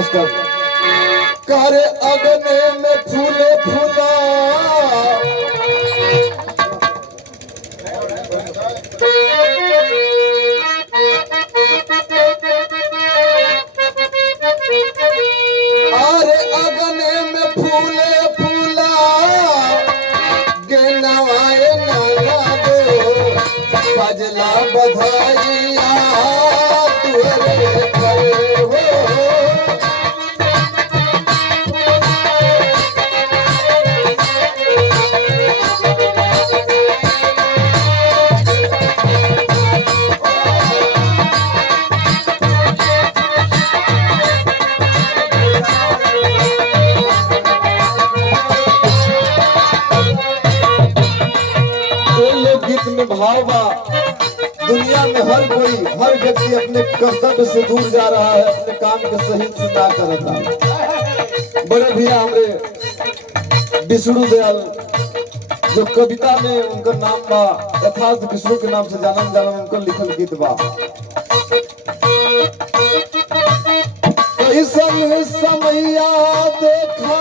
Master करे अगने में फूले फूला अरे अगने में फूले फूला गेनवाए नाना दो बजला बधाइया तुहरे करे हो में भाव बा। दुनिया में हर कोई हर व्यक्ति अपने कर्तव्य से दूर जा रहा है, अपने काम के सही से ना करता। बड़े भैया हमारे विष्णु दयाल जो कविता में उनका नाम बा यथार्थ विष्णु के नाम से जानम जानम उनका लिखल गीत बा। कैसन समैया देखा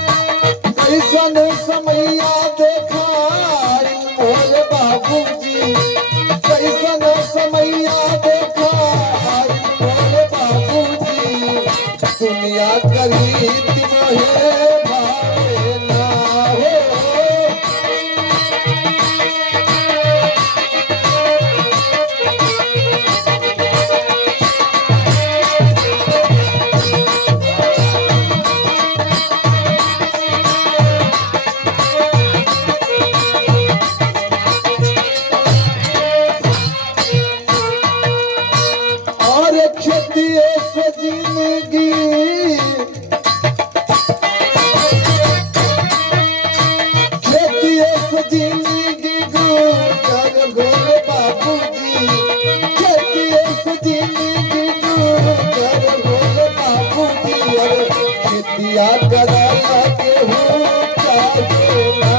कैसन समैया देखा मोरे बाबूजी कैसन समैया देखा मोरे बाबूजी दुनिया करी तुम्हें भावे ना हो खेतिए से जिंदगी खेतिए से जिंदगी गुजर गोरे बाबूजी खेतिए से जिंदगी गुजर गोरे बाबूजी अरे खेतिया करा के हूँ चाहिए ना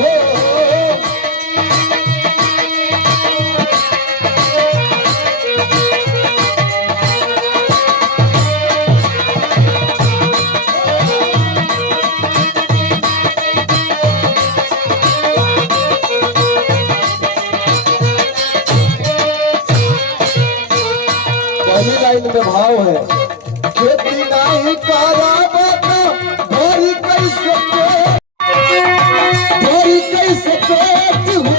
हो पहली लाइन में भाव है खेती नहीं करावता भरी कैसे पेट हो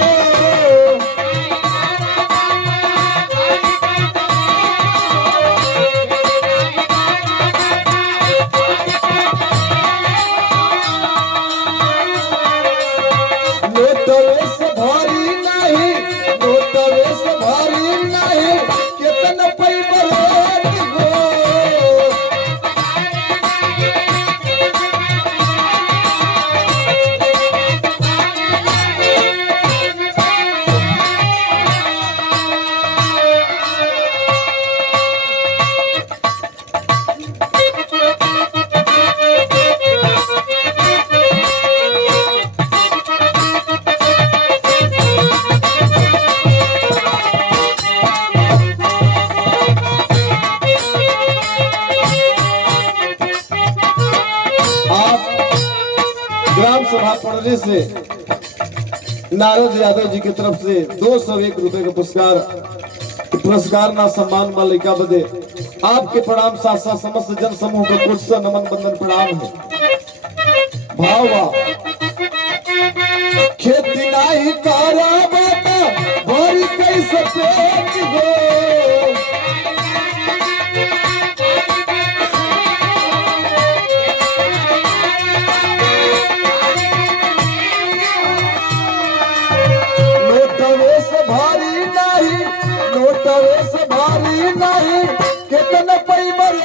नोटवे से भारी नहीं नोटवे से भारी नहीं कितना पैबर ग्राम सभा पढ़ने से नारद यादव जी की तरफ से 201 रुपए का पुरस्कार ना सम्मान मालिका बदे आपके प्रणाम साथ साथ समस्त जन समूह का कुछ नमन बंदन प्रणाम है। भावा खेती नहीं करावता भरी कैसे पेट हो नोटवे से भारी नहीं कितना पैबर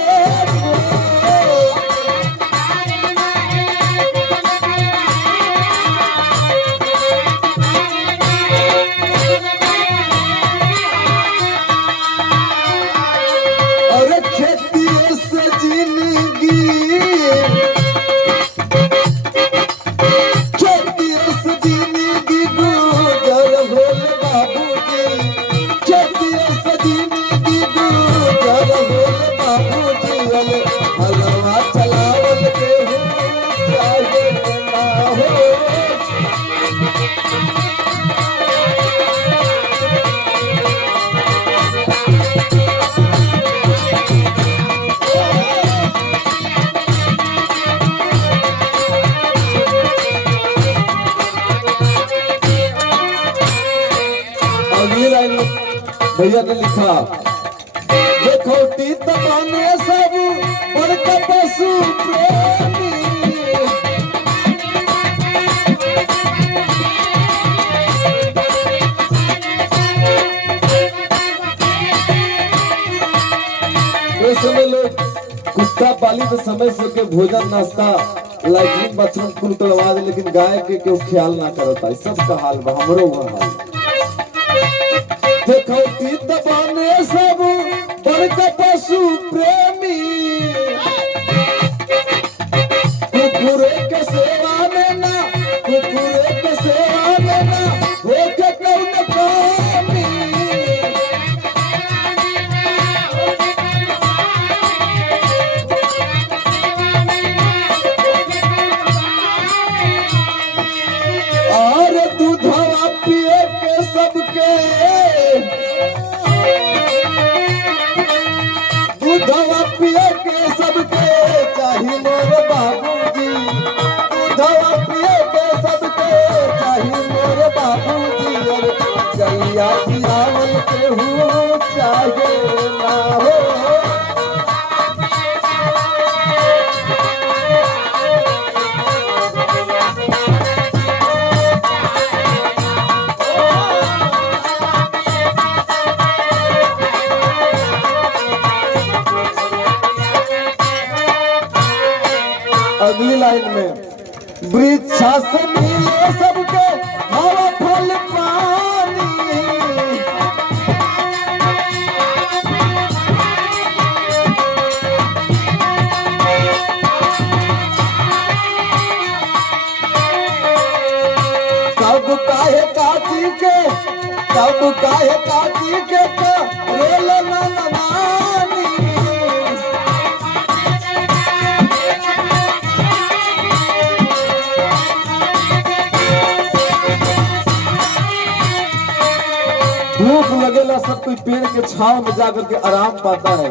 भैया ने लिखा देखो तबाने सब बड़का पशु प्रेमी समय लोग कुत्ता पाली तो समय से के भोजन नाश्ता लैट्रिन बाथरूम कुल करवा दे, लेकिन गाय के क्यों ख्याल ना करता है। सबका हाल बा, हमरो हुआ हाल देखो तबाने सब बड़का पशु प्रेमी कुकुरे के सेवा में ना कुकुरे के सेवा में ना होके कौन कामी दूधवा पिए के सबके दूधवा पिए के सबके चाही मोर बाबूजी दूधवा पिए के सबके चाही मोर बाबूजी और गैया पियावल के हूँ चाहे ना हो अगली लाइन में वृक्षा से मिले सबके हवा फल पानी कब काहे काटी के कब काहे काटी के रेल नानी भूख लगेला सब कोई पेड़ के छांव में जाकर के आराम पाता है।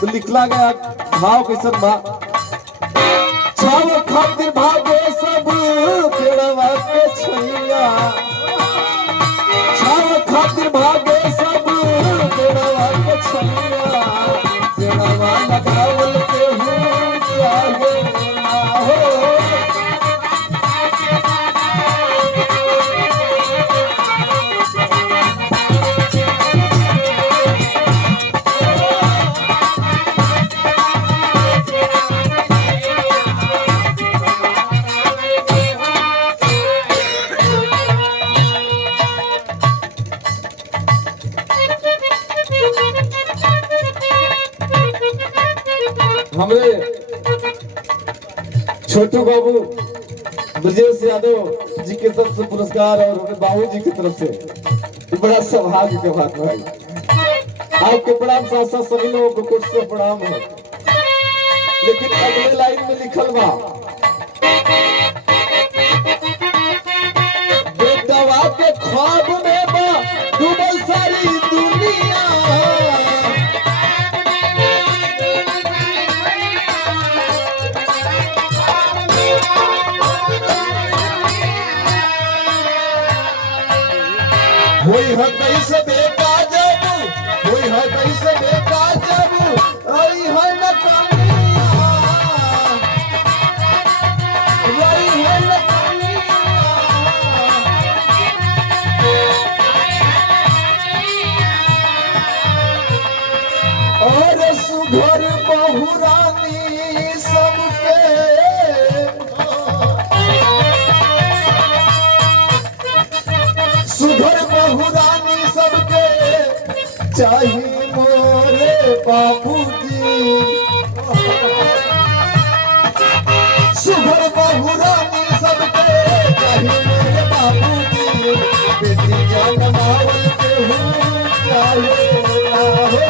तो लिखला गया भाव कैसन बा छाव खातिर भागे सब पेड़वा के छैया छाव खातिर भागे सब पेड़वा के छैया पेड़वा लगावल के हूँ चाहे ना हो हमरे छोटू बाबू ब्रजेश यादव जी की तरफ से पुरस्कार और उनके बाबू जी की तरफ से बड़ा सौभाग्य के बात भाई आपके प्रणाम साथ साथ सभी लोगों को कुछ से प्रणाम है। लेकिन अगले लाइन में लिखल बा बेटवा के ख्वाब में बा डूबल सारी दुनिया होई है कैसे बेटा जब होई है कैसे बेटा जब आई है न कनिया आई है न कनिया और सुघर बहुरानी सबके सुघर बहुरानी सबके चाहिए मोरे बाबूजी सुघर बहुरानी सबके चाहिए मोरे बाबूजी बेटी जनमावल के हूँ चाहे ना हो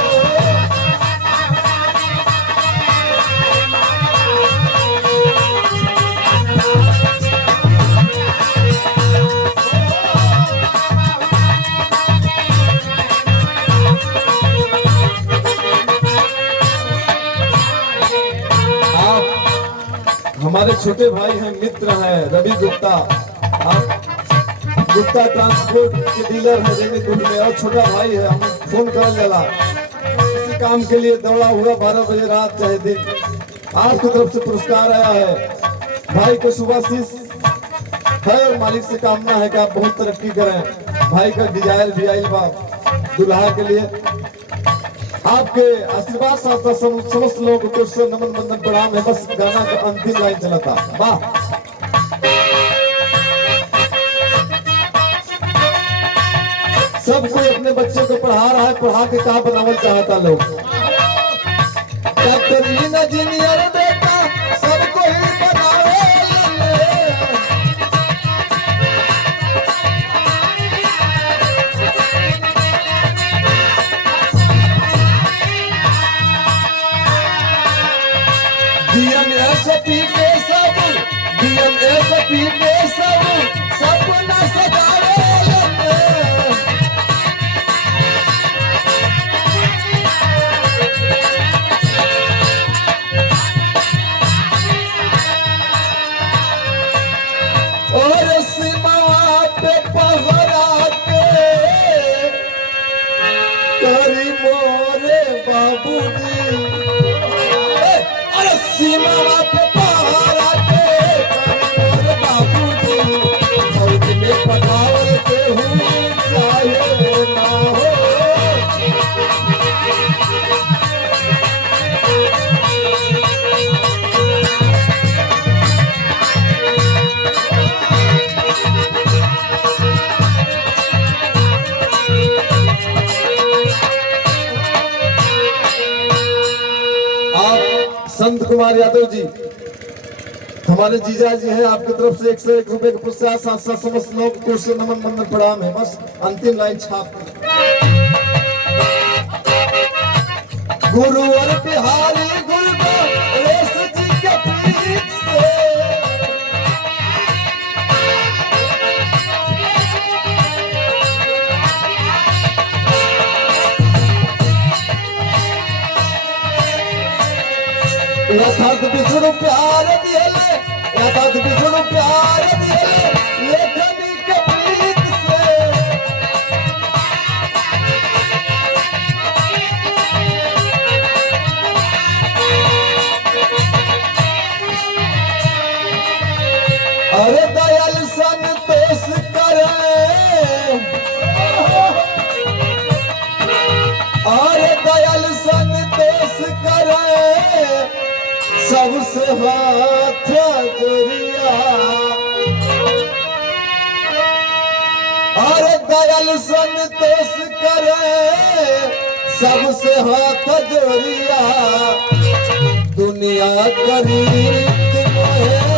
हमारे छोटे भाई हैं, मित्र हैं रवि गुप्ता। आप गुप्ता ट्रांसपोर्ट के डीलर है जैनिकपुर में और छोटा भाई है, हम फोन कर जाला इसी काम के लिए दौड़ा हुआ 12 बजे रात चाहे दिन। आपकी तरफ से पुरस्कार आया है, भाई को शुभाशीष है और मालिक से कामना है कि आप बहुत तरक्की करें। भाई का डिजायर भी आइल बा दुल्हा के लिए। आपके आशीर्वाद साथ साथ समस्त लोगों को नमन बंदन प्रणाम है। बस गाना का अंतिम लाइन चला था, वाह। सब कोई अपने बच्चे को पढ़ा रहा है, पढ़ा के कहा बनावल चाहता लोग। डॉक्टर इंजीनियर बेटा सबको ही बनावे DMSP के सब DMSP के सब सपना सजावे और सीमा पे पहरा के करी मोरे बाबूजी। अरे सीमा पे पहरा के करी मोरे बाबूजी, फौज में पटावल के हुई चाहे ना हो। संत कुमार यादव जी हमारे जीजा जी हैं, आपकी तरफ से 101 रुपए का पुरस्कार, साथ साथ समस्त लोग को से नमन बंदन प्रणाम है। बस अंतिम लाइन छाप गुरु और बिहारी गुरु रेस जी के प्रीत से यथार्थ विष्णु प्यार दिले, यथार्थ विष्णु प्यार दिले लेखनी के प्रीत से। अरे दयाल संतोष करे, अरे दयाल संतोष करे सबसे हाथ जोड़िया। और दयाल संतोष करे सबसे हाथ जोड़िया, दुनिया करी तुम्हें